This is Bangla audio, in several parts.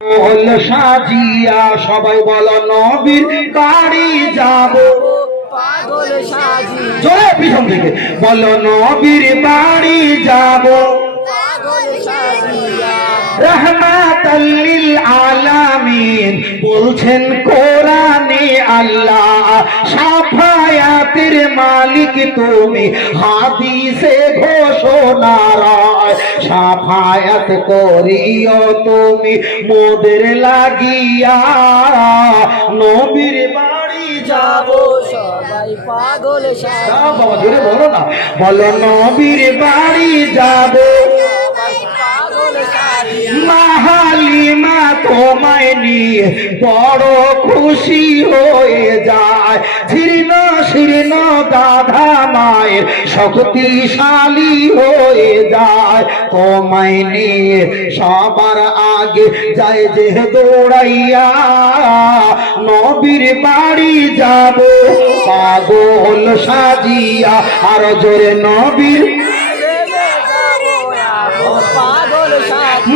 হল সাজিয়া সবাই বলো নবীর বাড়ি যাব। পাগল সাজিয়া। জোরে পিছন থেকে বলো নবীর বাড়ি যাব। পাগল সাজিয়া আলামিন বলছেন কোরআনে আল্লাহ সাফায়াতের মালিক তুমি। হাদিসে ঘোষণা রায় সাফায়াত করিও তুমি। মোদের লাগিয়া নবীর বাড়ি যাব। সবাই পাগল বাবা জোরে বলো না। বলো নবীর বাড়ি যাব। সাজি মাহালিমা তোমায় নিয়ে বড় খুশি হয়ে যায়। জীর্ণ শীর্ণ গাধা মায়ের শক্তিশালী হয়ে যায়। তোমায় নিয়ে সবার আগে যায় যে দৌড়াইয়া নবীর বাড়ি যাব। পাগল সাজিয়া আর জোরে নবীর প্রেমে যাব এখন পাগল সাজি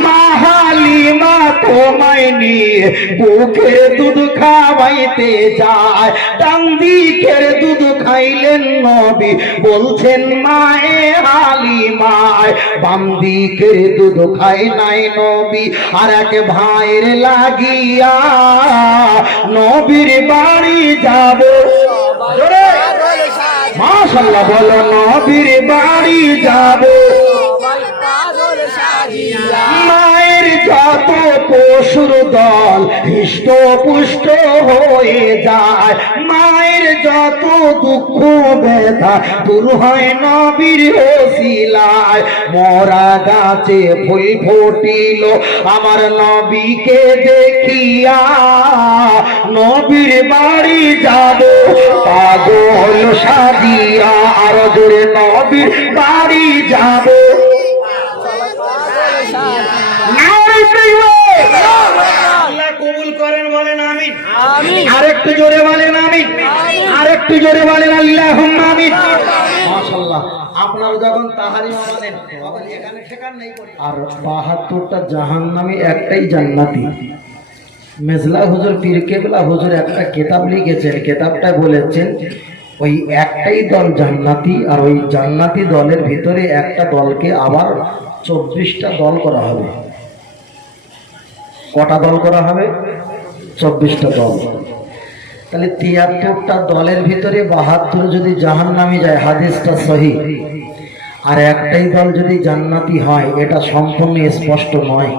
মাহালিমা তোমায় নিয়ে বুকের দুধ খাওয়াইতে যায়। ডান দিকের দুধ খাইলেন নবী, বলছেন, মায়ে হালিমায় বাম দিকের দুধ খাই নাই নবী, আর এক ভাইয়ের লাগিয়া নবীর বাড়ি যাব। মাশাল্লাহ বলো, নবীর বাড়ি যাব। সাজিয়া যত পশুর দল হৃষ্ট পুষ্ট হয়ে যায়। মায়ের যত দুঃখ, ব্যথা দূর হয় নবীর ওসিলায়। মরা গাছে ফুল ফুটিল, আমার নবীকে দেখিয়া নবীর বাড়ি যাব। পাগল সাজিয়া আর জোরে নবীর বাড়ি যাব। আল্লাহ কবুল করেন বলেন আমি আরেকটু জোরে বলেন আমিন। আরেকটু জোরে বলেন আল্লাহ আমিন। মাশাআল্লাহ। আপনারা যখন তাহারি মানেন এখানে ঠেকান নেই আর বাহাত্তরটা জাহান্নামী একটাই জান্নাতি। মেজলা হুজুর পীর কেবলা হুজুর একটা কেতাব লিখেছেন। কেতাবটা বলেছেন ওই একটাই দল জান্নাতি আর ওই জান্নাতি দলের ভিতরে একটা দলকে আবার চব্বিশটা দল করা হবে। কটা দল করা হবে? চব্বিশটা দল। তাহলে তিয়াত্তরটা দলের ভিতরে বাহাত্তর যদি জাহান নামে যায়, হাদিসটা সহি। আর একটাই দল যদি জান্নাতি হয়, এটা সম্পূর্ণ স্পষ্ট নয়।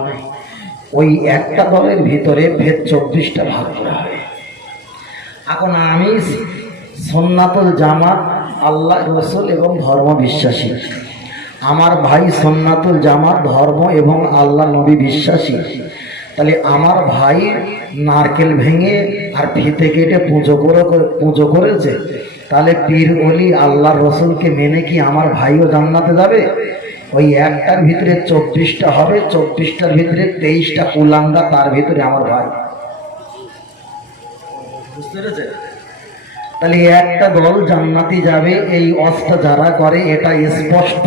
ওই একটা দলের ভিতরে ভেদ চব্বিশটা ভাগ করা হয় এখন আমি সন্ন্যাতুল জামাত, আল্লাহ রসুল এবং ধর্ম বিশ্বাসী। আমার ভাই সন্ন্যাতুল জামাত, ধর্ম এবং আল্লাহ নবী বিশ্বাসী। তাহলে আমার ভাই নারকেল ভেঙে আর ফিতে কেটে পুজো করে পুজো করেছে। তাহলে পীর অলি আল্লাহ রসুলকে মেনে কি আমার ভাইও জান্নাতে যাবে? ওই একটার ভিতরে চব্বিশটা হবে, চব্বিশটার ভিতরে তেইশটা কুলাঙ্গা তার ভিতরে আমার ভাই। বুঝতে পেরেছে তাহলে একটা দল জান্নাতি যাবে, এই অস্তা যারা করে এটা স্পষ্ট।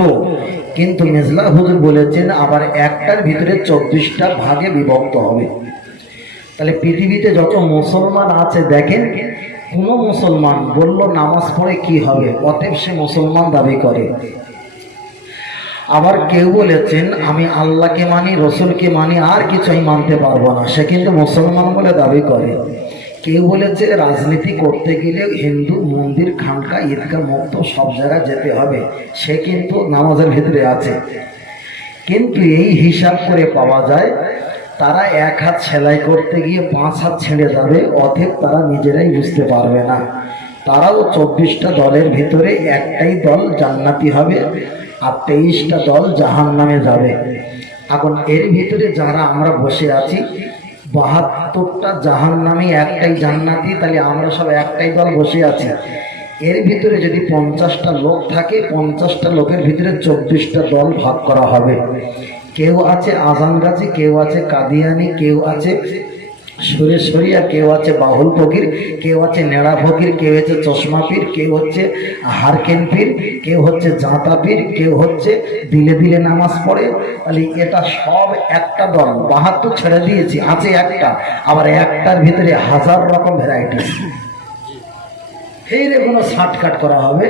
কিন্তু মেজলা হুজুর বলেছেন, আবার একটার ভিতরে চব্বিশটা ভাগে বিভক্ত হবে। তাহলে পৃথিবীতে যত মুসলমান আছে, দেখেন, কোনো মুসলমান বলল নামাজ পড়ে কি হবে, অতএব সে মুসলমান দাবি করে। আবার কেউ বলেছেন, আমি আল্লাহকে মানি, রসুলকে মানি, আর কিছু আমি মানতে পারব না, সে কিন্তু মুসলমান বলে দাবি করে। কেউ বলেছে, রাজনীতি করতে গেলে হিন্দু মন্দির, খানকা, ঈদগাহ মুক্ত সব জায়গায় যেতে হবে। সে কিন্তু নামাজের ভিতরে আছে। কিন্তু এই হিসাব করে পাওয়া যায়, তারা এক হাত সেলাই করতে গিয়ে পাঁচ হাত ছেড়ে যাবে অথেব তারা নিজেরাই বুঝতে পারবে না। তারাও চব্বিশটা দলের ভিতরে একটাই দল জান্নাতি হবে, আর তেইশটা দল জাহান নামে যাবে। এখন এর ভিতরে যারা আমরা বসে আছি বাহাত্তরটা জাহান নামে একটাই জান্নাতি, তাহলে আমরা সব একটাই দল বসে আছি। এর ভিতরে যদি পঞ্চাশটা লোক থাকে, পঞ্চাশটা লোকের ভিতরে চব্বিশটা দল ভাগ করা হবে। কেউ আছে আজানগাজি কেউ আছে কাদিয়ানি, কেউ আছে সুরে সরিয়া কেউ আছে বাহুল ফকির কেউ আছে নেড়া ফকির কেউ হচ্ছে চশমা পীর কেউ হচ্ছে হারকেন পীর কেউ হচ্ছে জাঁতা পীর কেউ হচ্ছে দিলে দিলে নামাজ পড়ে। তাহলে এটা সব একটা দল, বাহাত্তর ছেড়ে দিয়েছি, আছে একটা, আবার একটার ভিতরে হাজার রকম ভ্যারাইটিস এই রে কোনো শার্টকাট করা হবে,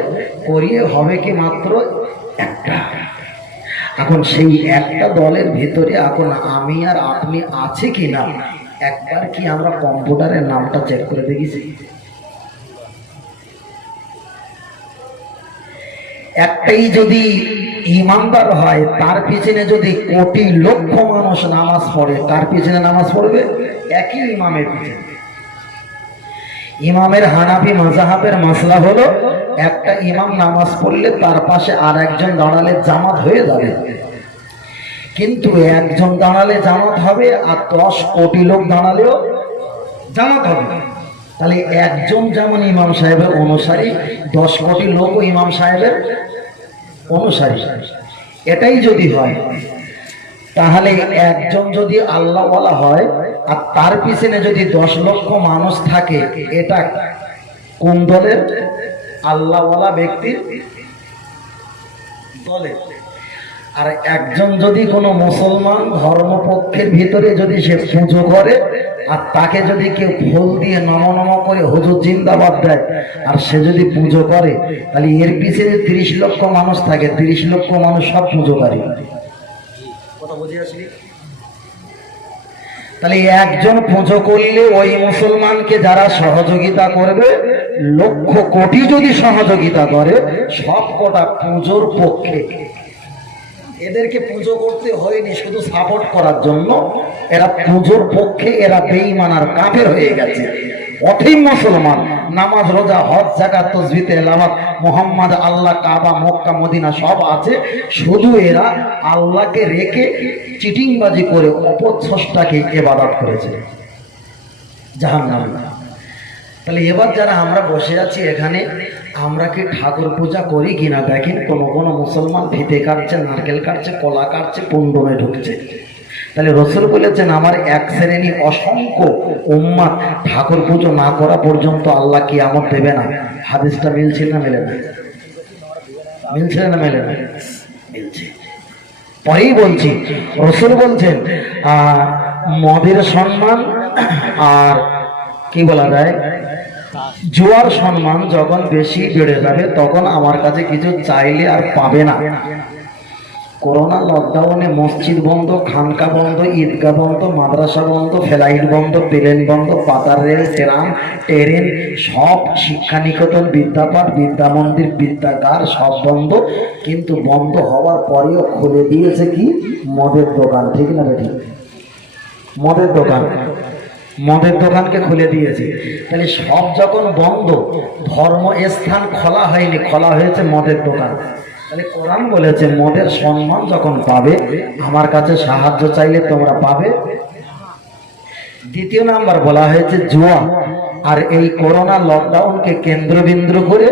করিয়ে হবে কি মাত্র একটা। এখন সেই একটা দলের ভিতরে এখন আমি আর আপনি আছে কি না একবার কি আমরা কম্পিউটারের নামটা চেক করে দেখেছি? একটাই যদি ইমানদার হয়, তার পিছনে যদি কোটি লক্ষ মানুষ নামাজ পড়ে, তার পিছনে নামাজ পড়বে? একই ইমামের পিছনে। ইমামের হানাফি মাজাহাবের মাসলা হলো, একটা ইমাম নামাজ পড়লে তার পাশে আর একজন দাঁড়ালে জামাত হয়ে যাবে। কিন্তু একজন দাঁড়ালে জামাত হবে আর দশ কোটি লোক দাঁড়ালেও জামাত হবে। তাহলে একজন যেমন ইমাম সাহেবের অনুসারী, দশ কোটি লোকও ইমাম সাহেবের অনুসারী। এটাই যদি হয়, তাহলে একজন যদি আল্লাহ বলা হয় আর তার পিছনে যদি দশ লক্ষ মানুষ থাকে, এটা কোন দলের? আল্লাহওয়ালা ব্যক্তির দলের। আর একজন যদি কোনো মুসলমান ধর্মপক্ষের ভিতরে যদি সে পুজো করে আর তাকে যদি কেউ ফুল দিয়ে নম নম করে হুজুর জিন্দাবাদ দেয় আর সে যদি পুজো করে তাহলে এর পিছনে তিরিশ লক্ষ মানুষ থাকে তিরিশ লক্ষ মানুষ সব কথা বুঝে আসলি? তাহলে একজন পুজো করলে ওই মুসলমানকে যারা সহযোগিতা করবে লক্ষ কোটি যদি সহযোগিতা করে সব কটা পুজোর পক্ষে। এদেরকে পুজো করতে হয়নি, শুধু সাপোর্ট করার জন্য। এরা পুজোর পক্ষে এরা বেইমানার কাফের হয়ে গেছে। অথিম মুসলমান, নামাজ, রোজা, হজ জাকাত তসবিতে এলাহাত Muhammad, Allah, Kaaba, Mecca, Medina সব আছে। শুধু এরা আল্লাহকে রেখে চিটিংবাজি করে অপস্রষ্টাকে এবাদত করেছে। জাহান্নাম। তাহলে এবার যারা আমরা বসে আছি এখানে আমরা কি ঠাকুর পূজা করি কিনা দেখেন কোনো কোনো মুসলমান ফিতে কাটছে, নারকেল কাটছে, কলা কাটছে পুণ্ডমে ঢুকছে। তাহলে রসুল বলেছেন, আমার এক শ্রেণি অসংখ্য উম্মাদ ঠাকুর পুজো না করা পর্যন্ত আল্লাহ কি আমত দেবে না। হাদিসটা মিলছে না মেলে না? মিলছে না মেলে না? মিলছে। পরেই বলছি, রসুল বলছেন মদের সম্মান আর কি বলা যায়? জুয়ার সম্মান যখন বেশি বেড়ে যাবে, তখন আমার কাছে কিছু চাইলে আর পাবে না। করোনা লকডাউনে মসজিদ বন্ধ, খানকা বন্ধ, ঈদগাহ বন্ধ, মাদ্রাসা বন্ধ, ফ্লাইট বন্ধ, প্লেন বন্ধ পাতার রেল, ট্রাম, ট্রেন, সব শিক্ষা নিকেতন, বিদ্যাপাঠ, বিদ্যা মন্দির, বিদ্যাগার, সব বন্ধ। কিন্তু বন্ধ হওয়ার পরেও খুলে দিয়েছে কি? মদের দোকান, ঠিক না ঠিক মদের দোকান। মদের দোকানকে খুলে দিয়েছে। তাহলে সব যখন বন্ধ ধর্ম স্থান খোলা হয়নি, খোলা হয়েছে মদের দোকান। তাহলে কোরআন বলেছে, মদের সম্মান যখন পাবে, আমার কাছে সাহায্য চাইলে তোমরা পাবে। দ্বিতীয় নাম্বার বলা হয়েছে জুয়া। আর এই করোনা লকডাউনকে কেন্দ্রবিন্দু করে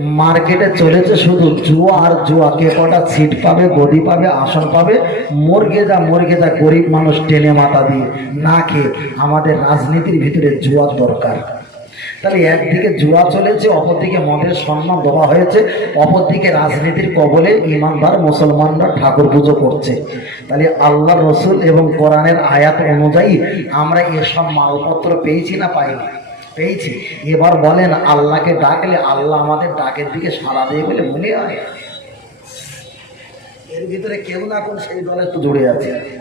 মার্কেটে চলেছে শুধু জুয়া আর জুয়া। কে কটা সিট পাবে, গদি পাবে, আসন পাবে, মর্গে যা মর্গে যা গরিব মানুষ টেনে মাথা দিয়ে। না খেয়ে আমাদের রাজনীতির ভিতরে জুয়ার দরকার। তাহলে একদিকে জুয়া চলেছে, অপরদিকে মদের সম্মান দেওয়া হয়েছে, অপরদিকে রাজনীতির কবলে ইমানদার মুসলমানরা ঠাকুর পুজো করছে। তাহলে আল্লাহ রসুল এবং কোরআনের আয়াত অনুযায়ী আমরা এসব মালপত্র পেয়েছি না পাইনি? পেয়েছি। এবার বলেন, আল্লাহকে ডাকলে আল্লাহ আমাদের ডাকের দিকে সাড়া দেয় বলে মনে হয়? এর ভিতরে কেউ না কোন সেই দলে তো জড়ে আছে।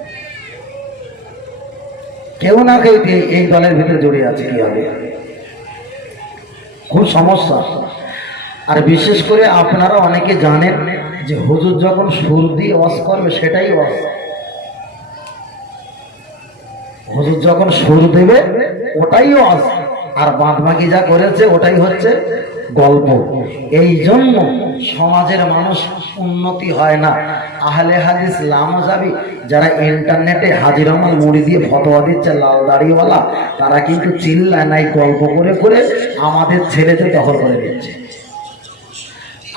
কেউ না কেউ এই- দলের ভিতরে জড়ে আছে কি হবে? খুব সমস্যা। আর বিশেষ করে আপনারা অনেকে জানেন যে হুজুর যখন সুর দিয়ে ওয়াজ করবে, সেটাই ওয়াজ। হুজুর যখন সুর দেবে, ওটাই ওয়াজ। আর বাদ বাকি যা করেছে, ওটাই হচ্ছে গল্প। এই জন্য সমাজের মানুষ উন্নতি হয় না। আহলে হাদিস লামজাবি, যারা ইন্টারনেটে হাজিরামাল মুড়ি দিয়ে ফতোয়া দিচ্ছে, লাল দাড়িওয়ালা, তারা কিন্তু চিল্লায় নাই, গল্প করে করে আমাদের ছেলেদের দখল করে দিচ্ছে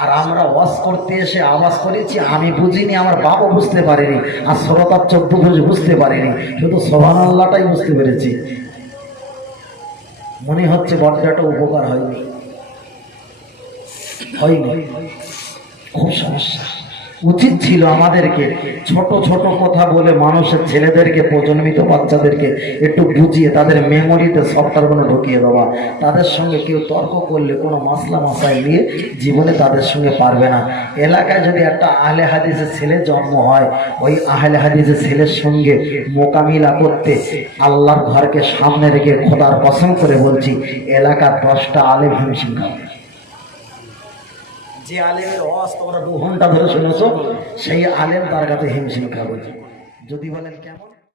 আর আমরা ওয়াজ করতে এসে আওয়াজ করেছি, আমি বুঝিনি, আমার বাবা বুঝতে পারিনি, আর শ্রোতার চোদ্দ বুঝ বুঝতে পারিনি। শুধু সোহান আল্লাহটাই বুঝতে পেরেছি। মনে হচ্ছে বর্জাটা উপকার হয়নি। হয়নি। খুব সমস্যা। উচিত ছিল আমাদেরকে ছোট ছোট কথা বলে মানুষের ছেলেদেরকে, প্রজন্মিত বাচ্চাদেরকে একটু বুঝিয়ে তাদের মেমোরিতে সফটওয়্যারগুলো ঢুকিয়ে দেওয়া। তাদের সঙ্গে কেউ তর্ক করলে, কোনো মাসলা মাসায় নিয়ে জীবনে তাদের সঙ্গে পারবে না। এলাকায় যদি একটা আহলে হাদিসের ছেলে জন্ম হয়, ওই আহলে হাদিসের ছেলের সঙ্গে মোকাবিলা করতে আল্লাহর ঘরকে সামনে রেখে খোদার পছন্দ করে বলছি, এলাকার দশটা হিমশিম খাবে। যে আলেমের অস তোমরা দু ঘণ্টা ধরে শুনেছো, সেই আলেম তার কাছে হিমশিম খাব। যদি বলেন কেমন?